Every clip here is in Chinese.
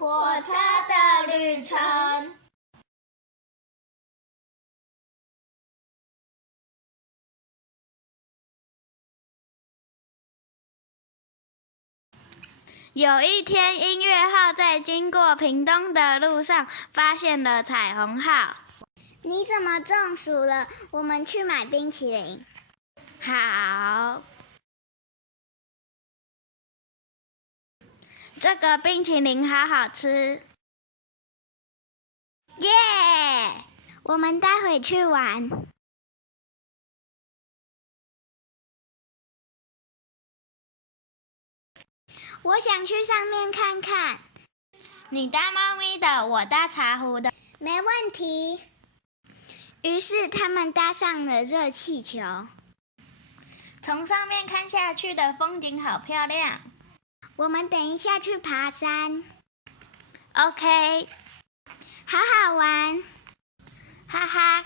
火车的旅程。有一天，音乐号在经过屏东的路上，发现了彩虹号。你怎么中暑了？我们去买冰淇淋。好，这个冰淇淋好好吃。耶！我们待会去玩。我想去上面看看。你搭猫咪的，我搭茶壶的。没问题。于是他们搭上了热气球。从上面看下去的风景好漂亮。我们等一下去爬山。OK， 好好玩。哈哈。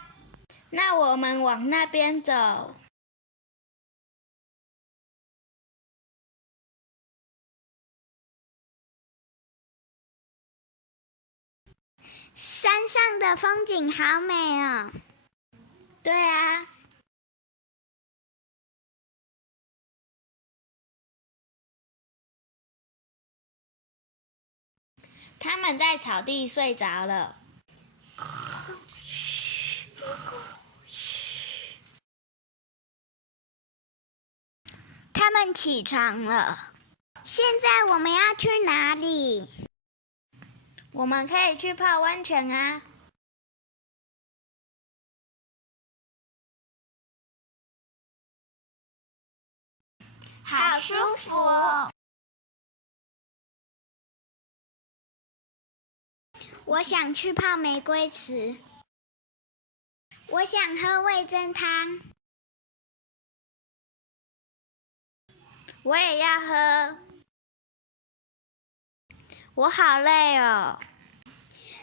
那我们往那边走。山上的风景好美哦。对啊。他们在草地睡着了。他们起床了。现在我们要去哪里？我们可以去泡温泉啊。好舒服哦。我想去泡玫瑰池。我想喝味噌汤。我也要喝。我好累哦。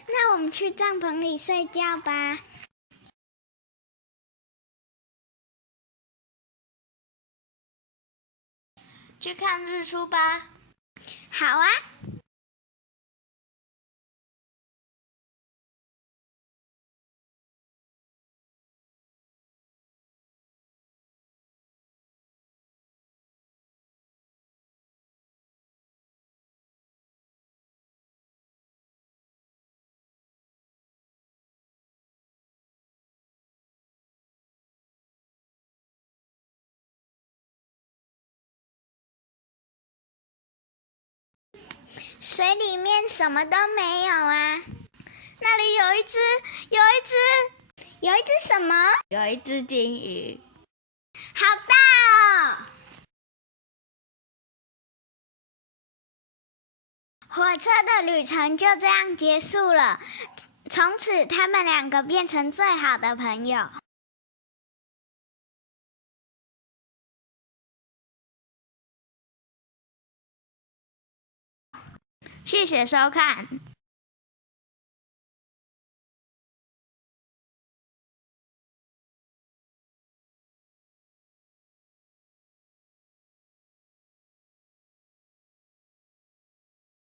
那我们去帐篷里睡觉吧。去看日出吧。好啊。水里面什么都没有啊。那里有一只什么？有一只金鱼。好大哦！火车的旅程就这样结束了。从此，他们两个变成最好的朋友。谢谢收看。